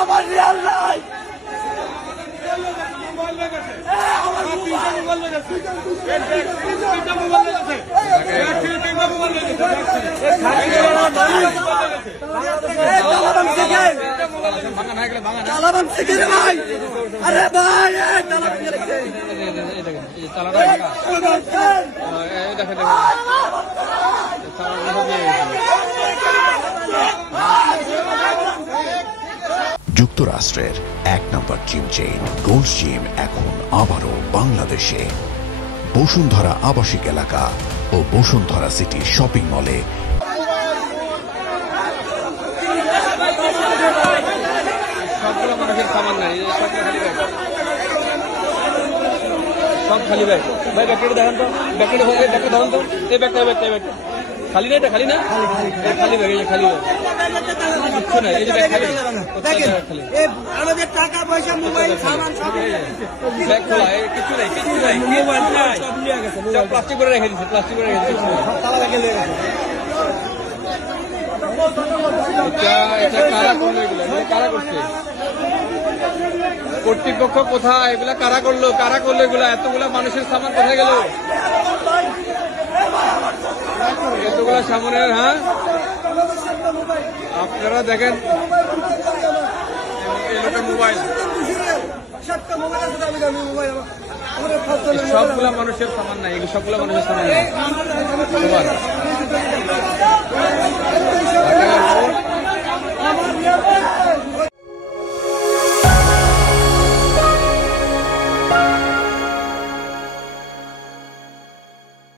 আমার রিয়াল নাই আরে ভাই যুক্তরাষ্ট্রের ১ নম্বর জিম চেইন গোল্ডস জিম এখন আবারও বাংলাদেশে বসুন্ধরা আবাসিক এলাকা ও বসুন্ধরা সিটি শপিং মলে। সবগুলো মানুষের সামান নাই, সব খালি ব্যাগ। ভাই ব্যাগটা দেখেন তো, ব্যাগটা দেখেন তো, এই ব্যাগটা খালি না, এটা খালি না, খালি ব্যাগ, এই খালি ব্যাগ, কিচ্ছু নাই, এই যে ব্যাগ খালি, আমাদের টাকা পয়সা মোবাইল সামান সব ব্যাগ খোলা, কিছু নাই, মোবাইল সব নিয়ে গেছে, সব প্লাস্টিক করে রেখে দিচ্ছে, প্লাস্টিক করে রেখে দিচ্ছে, তালা রেখে দিয়ে গেছে। এটা কারা করলো, এগুলো কারা করছে, কর্তৃপক্ষ কোথায়, এগুলা কারা করলো এগুলা, এতগুলা মানুষের সামান কোথায় গেল, এতগুলা সামনের। হ্যাঁ আপনারা দেখেন মোবাইল, সবগুলা মানুষের সামান নাই, সবগুলা মানুষের সামান নাই।